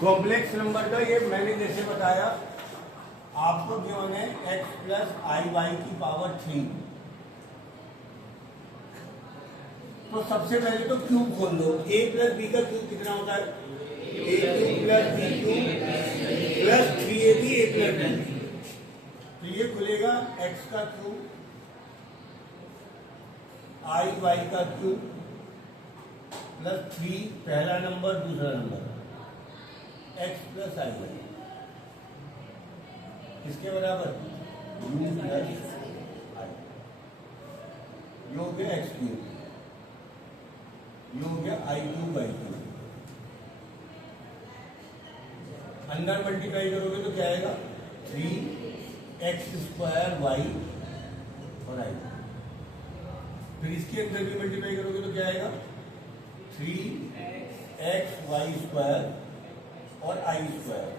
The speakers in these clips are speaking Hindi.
कॉम्प्लेक्स नंबर का ये मैंने जैसे बताया आपको गिवन है x प्लस आई वाई की पावर 3। तो सबसे पहले तो क्यूब खोल दो। a प्लस बी का क्यूब कितना होता है? a cube plus b cube plus 3ab a plus b. तो ये खुलेगा x का क्यूब आई वाई का क्यूब प्लस 3 पहला नंबर दूसरा number x plus i y किसके बराबर? u plus i. ये हो गया x क्यूब, ये हो गया आई क्यूब बाई क्यूब। अंदर मल्टीप्लाई करोगे तो क्या आएगा? 3x स्क्वायर वाई और आई। फिर इसके अंदर भी मल्टीप्लाई करोगे तो क्या आएगा? 3x वाई स्क्वायर और आई स्क्वायर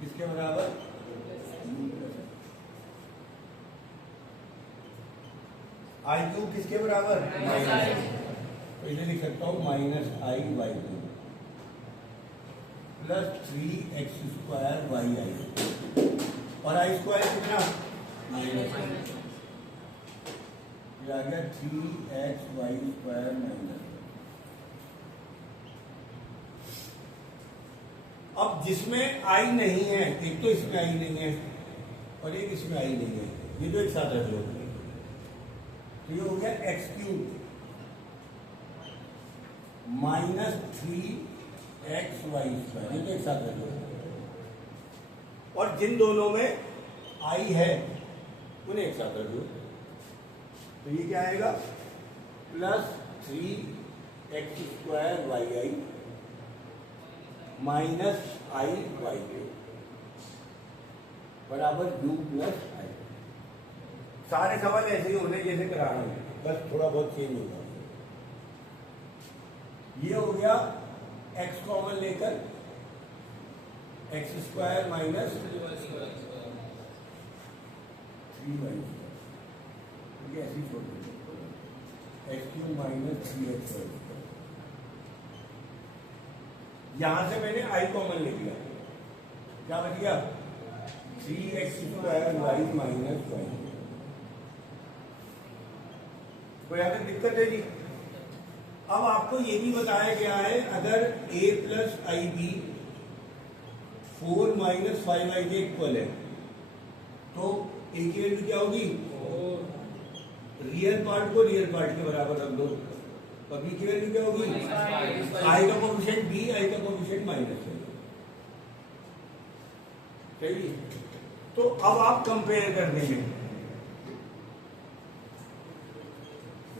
किसके बराबर? आई क्यूब किसके बराबर? माइनस। तो इसे लिख सकता हूं minus I Y cube plus 3x square Y I और आई स्क्वायर कितना? माइनस। ये आ गया 3x वाई स्क्वायर माइनस। अब जिसमें आई नहीं है, एक तो इसमें आई नहीं है और एक इसमें आई नहीं है, ये तो एक साथ रख लो। तो ये हो गया x cube minus 3x y square, ये तो एक साथ रख लो। और जिन दोनों में आई है उन्हें एक साथ रख लो। तो ये क्या आएगा? Plus 3x square Y I minus I Y बराबर u प्लस आई। सारे सवाल ऐसे ही होने जैसे करा रहा हूं, बस थोड़ा बहुत चेंज होगा। ये हो गया x कॉमन लेकर x स्क्वायर माइनस 3y ऐसे ही छोड़ देंगे x cube minus 3x Y. यहां से मैंने i कॉमन ले लिया, क्या बच गया? 3x square y minus Y. कोई आगे दिक्कत है जी? अब आपको ये भी बताया गया है अगर a plus i b 4 minus 5i के इक्वल है तो a की वैल्यू क्या होगी? रियल पार्ट को रियल पार्ट के बराबर रख दो। और b की वैल्यू क्या होगी? i का कोएफिशिएंट b, i का कोएफिशिएंट माइनस है। सही। तो अब आप कंपेयर कर देंगे।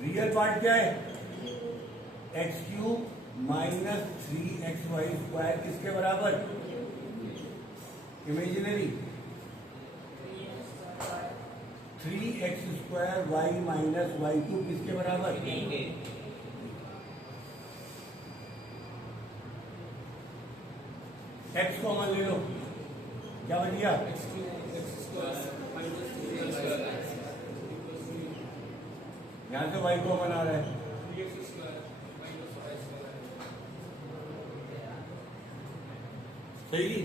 रियल पार्ट क्या है? X cube minus 3x y square किसके बराबर? Imaginary 3x square y minus y cube किसके बराबर? x कॉमन ले लो, क्या बन गया? यहां से y कॉमन आ रहा है, सही।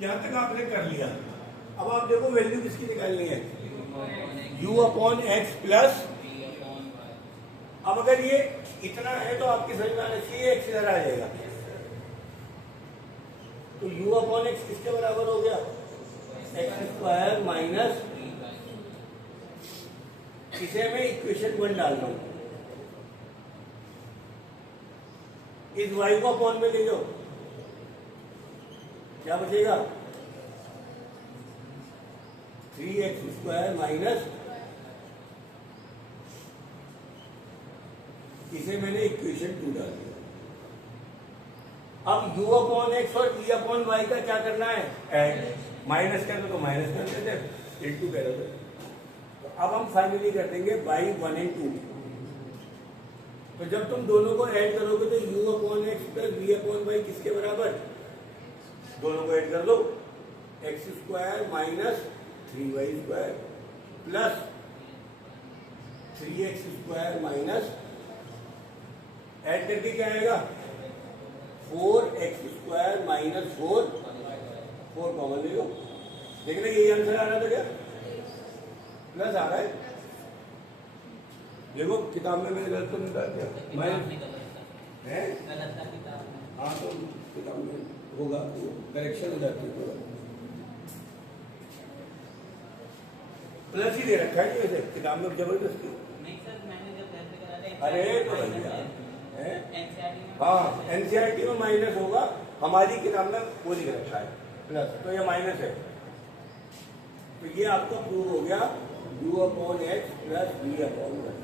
यहां तक आपने कर लिया। अब आप देखो वैल्यू किसकी निकालनी है? u upon X plus. अब अगर ये इतना है तो आपकी समझ में आना चाहिए एक्स इधर आ जाएगा। तो u अपॉन एक्स किसके बराबर हो गया? एक्स स्क्वायर माइनस, इसे मैं इक्वेशन 1 डाल रहा हूं। इस y को अपॉन में ले जाओ, क्या बचेगा? 3x स्क्वायर माइनस, इसे मैंने इक्वेशन 2 डाल दिया। अब u अपॉन एक्स और v अपॉन वाई का क्या करना है? ऐड। माइनस कर दो तो माइनस कर देते, इंटू कर दो। तो अब हम फाइनली कर देंगे बाई 1 और 2। तो जब तुम दोनों को ऐड करोगे तो u upon X plus v upon Y किसके बराबर? दोनों को ऐड कर लो, X square minus 3y square plus 3x square minus, add करके क्या आएगा? 4x² माइनस 4 कॉमन ले लो। देखना यही आंसर आ रहा था क्या? प्लस आ रहा है। देखो किताब में मैंने गलत तो नहीं डाल दिया। है हाँ, तो किताब में होगा, करेक्शन हो जाती है। प्लस ही दे रखा है वैसे किताब में जबरदस्ती। अरे तो हाँ, एनसीईआरटी में माइनस होगा, हमारी किताब में वो लिख रखा है प्लस, तो ये माइनस है। तो ये आपका प्रूव हो गया u/x प्लस v/1।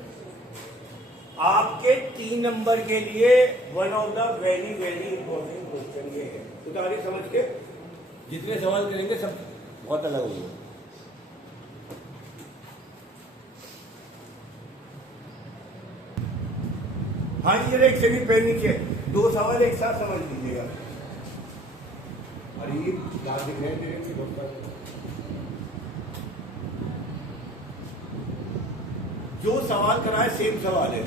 आपके 3 नंबर के लिए one of the very very important question ये है। उतारिए समझ के, जितने सवाल करेंगे सब बहुत अलग होंगे। हाँ जी, जरा एक सेकंड पेन नीचे, 2 सवाल एक साथ समझ लीजिएगा। अरे ये याद दिख रहे हैं जो सवाल कराए सेम सवाल है,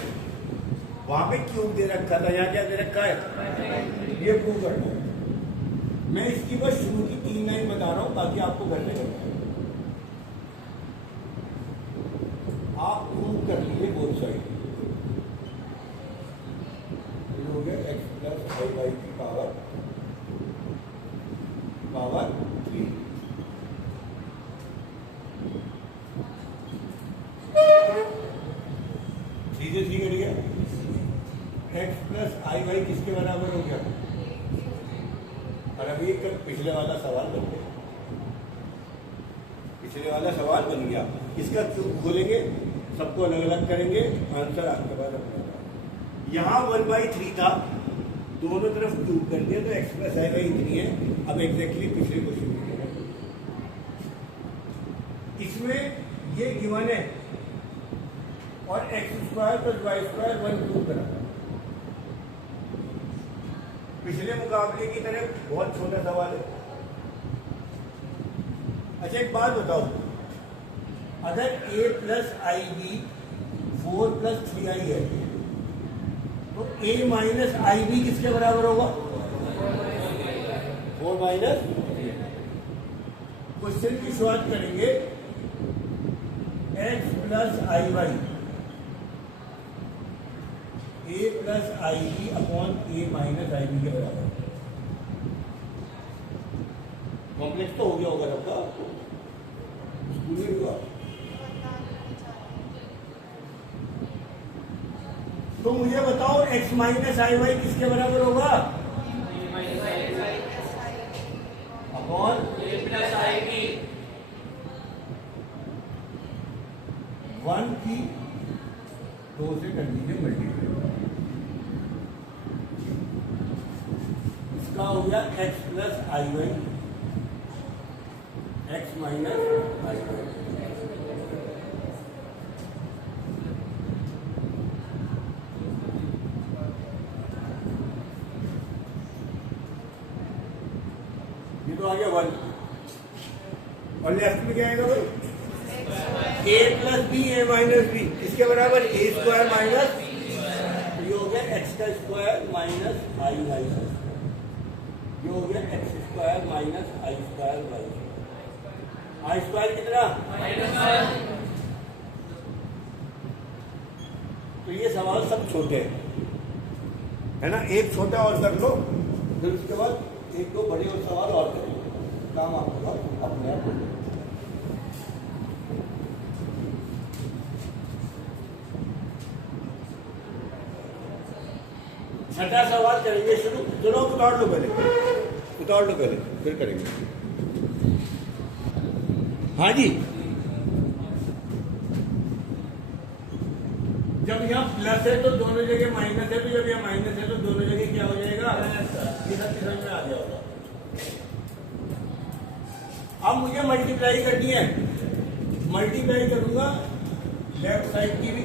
वहां पे क्यूब दे रखा था, यहाँ क्या दे रखा है, ये प्रूव करना है। मैं इसकी बस शुरू की 3 लाइन बता रहा हूं, बाकी आपको घर में करना है। आप प्रूव कर लीजिए बोथ साइड। हो गया x प्लस आई वाई की पावर 3। सीधे सीधे गया x प्लस आई वाई किसके बराबर हो गया? और अभी एक पिछले वाला सवाल बन गया, पिछले वाला सवाल बन गया। इसका क्यूब खोलेंगे, सबको अलग अलग करेंगे, आंसर आपके पास अपना। यहाँ 1/3 था, दोनों तरफ क्यूब कर दिया तो x प्लस आई वाई इतनी है। अब एग्जैक्टली पिछले क्वेश्चन में इसमें ये गिवन है और x² प्लस y² 1 क्यूब करा। पिछले मुकाबले की तरह बहुत छोटा सवाल है। अच्छा एक बात बताओ, अगर a plus i b 4 plus 3i है तो a माइनस आई बी किसके बराबर होगा? 4 माइनस। क्वेश्चन की शुरुआत करेंगे x plus i y a plus i b upon a minus i b के बराबर। कॉम्प्लेक्स तो हो गया होगा सबका, स्कूल में हुआ। तो मुझे बताओ x माइनस आई वाई किसके बराबर होगा? Upon a plus i b 1 की 2 से कर दीजिए मल्टीप्लाई। इसका हो गया x plus i Y, x minus I Y. ये तो आ गया 1, और लेफ्ट में क्या आएगा भाई? a plus b a minus b किसके बराबर? a² माइनस, ये हो गया x² माइनस आई वाई, ये हो गया x² minus i² Y. i² कितना? तो ये सवाल सब छोटे हैं, है ना। एक छोटा और कर लो, फिर उसके बाद 1-2 बड़े और सवाल और करेंगे, काम आपका अपने आप हो। छठा सवाल करेंगे शुरू। चलो उतार लो पहले, उतार लो पहले, फिर करेंगे। हाँ जी, जब यहाँ प्लस है तो दोनों जगह माइनस है, तो जब यहाँ माइनस है तो दोनों जगह क्या हो जाएगा? ये सब समझ में आ गया होगा। अब मुझे मल्टीप्लाई करनी है, मल्टीप्लाई करूंगा लेफ्ट साइड की भी।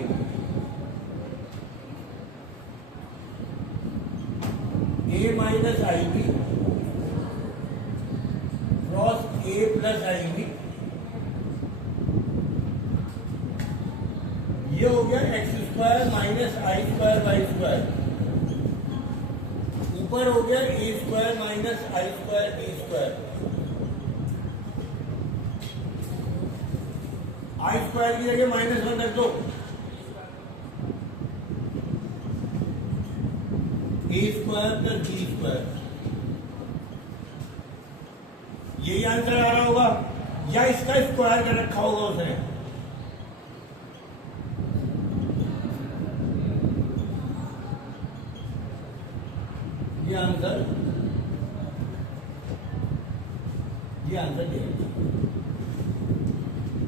a minus i b cross a plus i b, ये हो गया x² माइनस i² y²। ऊपर हो गया ए स्क्वायर माइनस आई स्क्वायर टी स्क्वायर, आई स्क्वायर की जगह -1 रख दो, ए स्क्वायर प्लस बी स्क्वायर, यही आंसर आ रहा होगा, या इसका स्क्वायर कर रखा होगा उसने। ये आंसर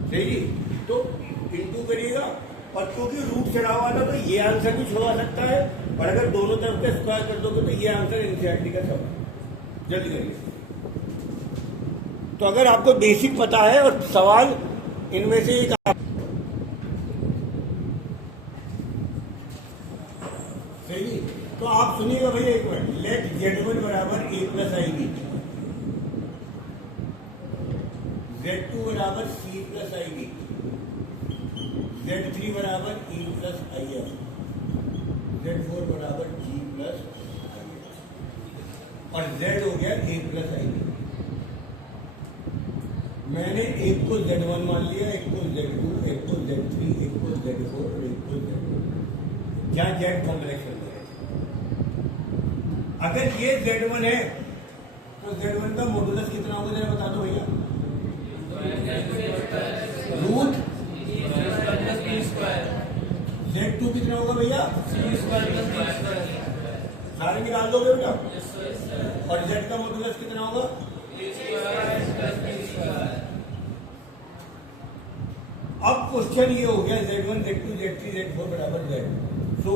सही, तो इंटू करिएगा, और क्योंकि रूट चढ़ा हुआ था तो ये आंसर भी छुड़ा सकता है, और अगर दोनों तरफ का स्क्वायर कर दोगे तो ये आंसर एनसीईआरटी का सवाल। जल्दी करिए। तो अगर आपको बेसिक पता है और सवाल इनमें से एक सही, तो आप सुनिएगा भैया एक मिनट। लेट Z1 बराबर a plus i B, Z2 बराबर C plus i B, Z3 बराबर E plus I F, Z4 बराबर G प्लस आई एफ, और Z हो गया a प्लस आई बी। मैंने एक को Z1 मान लिया, एक को Z2, एक को Z3, एक को Z4 और एक को Z4। क्या Z कॉम्प्लेक्स है? अगर ये Z1 है तो Z1 का मॉडुलस कितना होगा जरा बता दो भैया। रूट Z2 कितना होगा भैया? सारे निकाल दोगे बेटा। और Z का मॉडुलस कितना होगा? अब क्वेश्चन ये हो गया Z1, Z2, Z3, Z4 बराबर Z। तो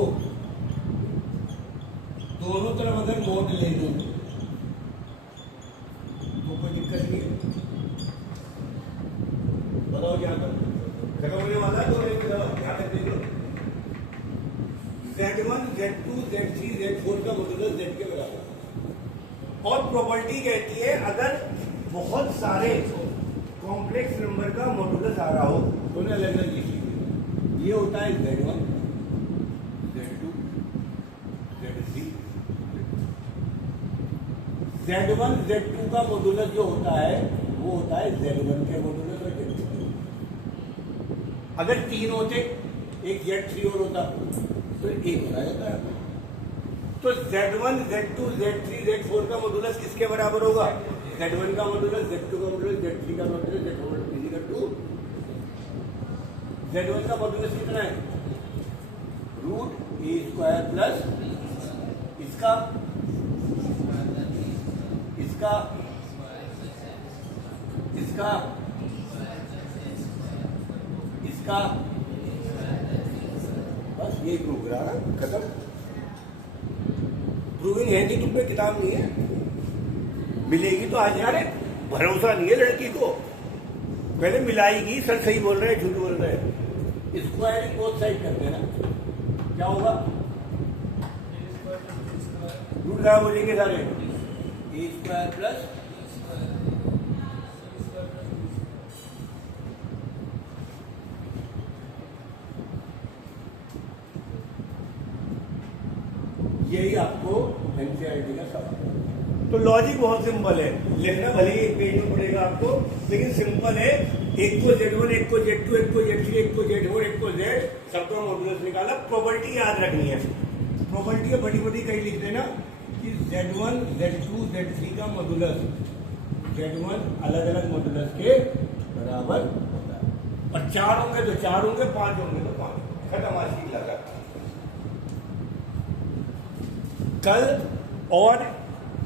दोनों तरफ अगर मोड ले लूं तो कोई दिक्कत नहीं है। बताओ क्या खत्म होने वाला है, Z1, Z2, Z3, Z4 का मॉडुलस Z के बराबर। और प्रॉपर्टी कहती है अगर बहुत सारे कॉम्प्लेक्स नंबर का मॉडुलस आ रहा हो तो उन्हें अलग अलग लिखिए। ये होता है Z1, Z2, Z3, Z1, Z2 का मॉडुलस जो होता है वो होता है Z1 के मॉडुलस और Z2 के। अगर 3 होते, एक Z3 और होता तो 1 बना जाता है। तो Z1, Z2, Z3, Z4 का मॉडुलस किसके बराबर होगा? Z1 का मॉडुलस, Z2 का मॉडुलस, Z3 का मॉडुलस, Z4 का 2। Z1 का मॉडुलस कितना है? रूट ए स्क्वायर प्लस इसका इसका इसका इसका, बस ये प्रूव करा खत्म। प्रूविंग है नहीं, तुम पे किताब नहीं है, मिलेगी तो आज यार। भरोसा नहीं है लड़की को, पहले मिलाएगी। सर सही बोल रहे हैं झूठ बोल रहे हैं। स्क्वायरिंग बोथ साइड कर देना, क्या होगा? रूट गायब हो जाएंगे सारे। ए स्क्वायर प्लस यही आपको एनसीईआरटी का सवाल। तो लॉजिक बहुत सिंपल है, लिखना भले ही एक पेज में पड़ेगा आपको, लेकिन सिंपल है। एक को Z1, एक को Z2, एक को Z3, एक को Z4, एक को Z, सबका मॉडुलस निकाला। प्रॉपर्टी याद रखनी है, प्रॉपर्टी बड़ी बड़ी कहीं लिख देना कि Z1, Z2, Z3 का मॉडुलस Z1 अलग अलग मॉडुलस के बराबर होता है। और 4 होंगे तो 4 होंगे, 5 होंगे तो 5। खत्म आज की लगा। कल और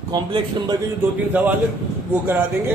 कॉम्प्लेक्स नंबर के जो 2-3 सवाल है वो करा देंगे।